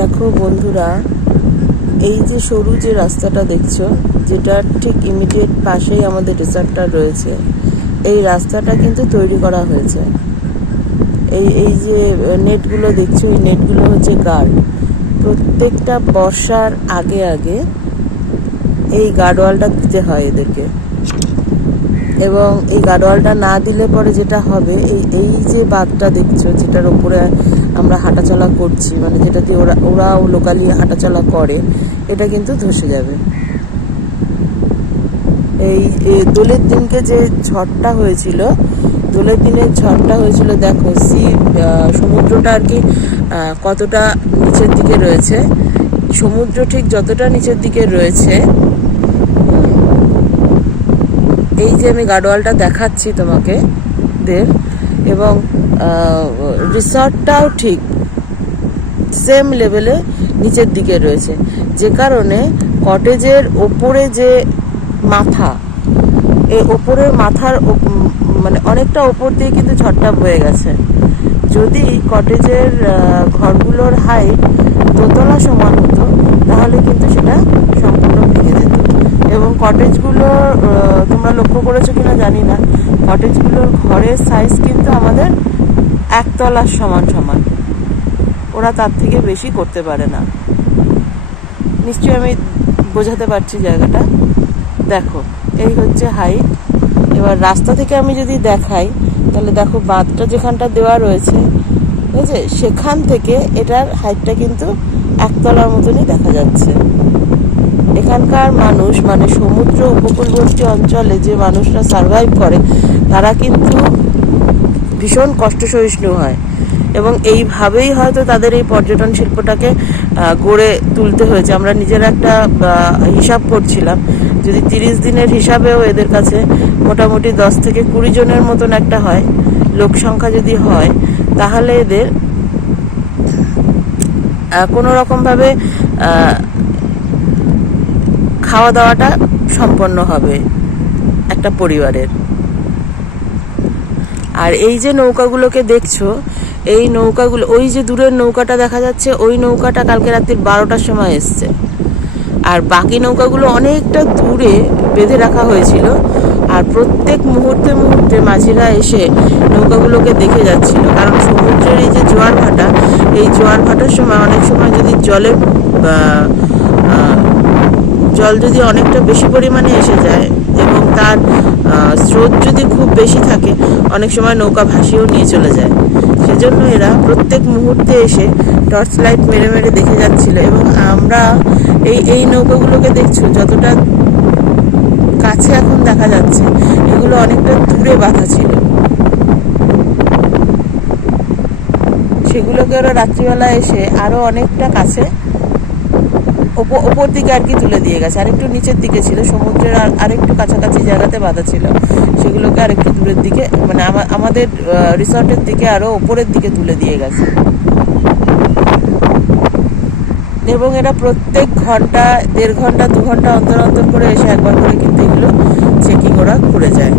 দেখো বন্ধুরা, এই যে সরু যে রাস্তাটা দেখছ, যেটার ঠিক ইমিডিয়েট পাশেই আমাদের রিসর্টটা রয়েছে, এই রাস্তাটা কিন্তু তৈরি করা হয়েছে। এই এই যে নেটগুলো দেখছ, এই নেটগুলো হচ্ছে গার্ড। প্রত্যেকটা বর্ষার আগে আগে এই গার্ডওয়ালটা দিতে হয় এদেরকে। এবং এই গার্ডওয়ালটা না দিলে পরে যেটা হবে, এই এই যে বাঁধটা দেখছ, যেটার উপরে আমরা হাঁটাচলা করছি মানে যেটা দিয়ে ওরা, ওরাও লোকালি হাঁটাচলা করে, এটা কিন্তু ধসে যাবে। এই দোলের দিনকে যে ঝড়টা হয়েছিল, দোলের দিনের ঝড়টা হয়েছিল, দেখো, সি সমুদ্রটা আর কি কতটা নিচের দিকে রয়েছে, সমুদ্র ঠিক যতটা নিচের দিকে রয়েছে, এই যে আমি গার্ডওয়ালটা দেখাচ্ছি তোমাকে, দের এবং রিসর্টটাও ঠিক সেম লেভেলে নিচের দিকে রয়েছে। যে কারণে কটেজের ওপরে যে মাথা এই ওপরের মাথার মানে অনেকটা ওপর দিয়ে কিন্তু ঝড়টা বয়ে গেছে। যদি কটেজের ঘরগুলোর হাইট দোতলা সমান হতো, তাহলে কিন্তু সেটা সম্পূর্ণ ভেঙে যেত। এবং কটেজগুলো তোমরা লক্ষ্য করেছ কিনা জানি না। কটেজগুলোর ঘরের সাইজ কিন্তু আমাদের একতলার সমান সমান। ওরা তার থেকে বেশি করতে পারে না। নিশ্চয়ই আমি বোঝাতে পারছি জায়গাটা। দেখো, এই হচ্ছে হাইট এবার রাস্তা থেকে আমি যদি দেখাই, তাহলে দেখো বাঁধটা যেখানটা দেওয়া রয়েছে ঠিক আছে সেখান থেকে এটার হাইটটা কিন্তু একতলার মতনই দেখা যাচ্ছে। এখানকার মানুষ মানে সমুদ্র উপকূলবর্তী অঞ্চলে যে মানুষরা সার্ভাইভ করে, তারা কিন্তু ভীষণ কষ্ট সহিষ্ণু হয়। এবং এইভাবেই হয়তো তাদের এই পর্যটন শিল্পটাকে গড়ে তুলতে হয়েছে। আমরা নিজেরা একটা হিসাব করছিলাম। যদি তিরিশ দিনের হিসাবেও এদের কাছে মোটামুটি দশ থেকে কুড়ি জনের মতন একটা হয়, লোক সংখ্যা যদি হয়, তাহলে এদের কোনো রকমভাবে খাওয়া দাওয়াটা সম্পন্ন হবে একটা পরিবারের। আর এই যে নৌকাগুলোকে দেখছ, এই নৌকাগুলো, ওই যে দূরের নৌকাটা দেখা যাচ্ছে, ওই নৌকাটা কালকে রাত্রির বারোটার সময় এসছে। আর বাকি নৌকাগুলো অনেকটা দূরে বেঁধে রাখা হয়েছিল, আর প্রত্যেক মুহূর্তে মুহূর্তে মাঝিরা এসে নৌকাগুলোকে দেখে যাচ্ছিল। কারণ সমুদ্রের এই যে জোয়ার ভাটা এই জোয়ার ভাটার সময় অনেক সময় যদি জলে জল যদি অনেকটা বেশি পরিমাণে এসে যায় এবং তার স্রোত যদি খুব বেশি থাকে, অনেক সময় নৌকা ভাসিয়েও নিয়ে চলে যায়। সেজন্য এরা প্রত্যেক মুহূর্তে এসে টর্চ লাইট মেরে মেরে দেখে যাচ্ছিল এবং আমরা এই এই নৌকাগুলোকে দেখছ যতটা কাছে এখন দেখা যাচ্ছে, এগুলো অনেকটা দূরে বাঁধা ছিল। সেগুলোকে ওরা রাত্রিবেলা এসে আরও অনেকটা কাছে ওপর দিকে আর কি তুলে দিয়ে গেছে। আরেকটু নিচের দিকে ছিল, সমুদ্রের আর আরেকটু কাছাকাছি জায়গাতে বাঁধা ছিল। সেগুলোকে আরেকটু দূরের দিকে মানে আমা- আমাদের রিসর্টের দিকে আরও ওপরের দিকে তুলে দিয়ে গেছে। এবং এরা প্রত্যেক ঘণ্টা, দেড় ঘণ্টা, দু ঘণ্টা অন্তর অন্তর করে এসে একবার করে কিন্তু এগুলো চেকিং ওরা করে যায়।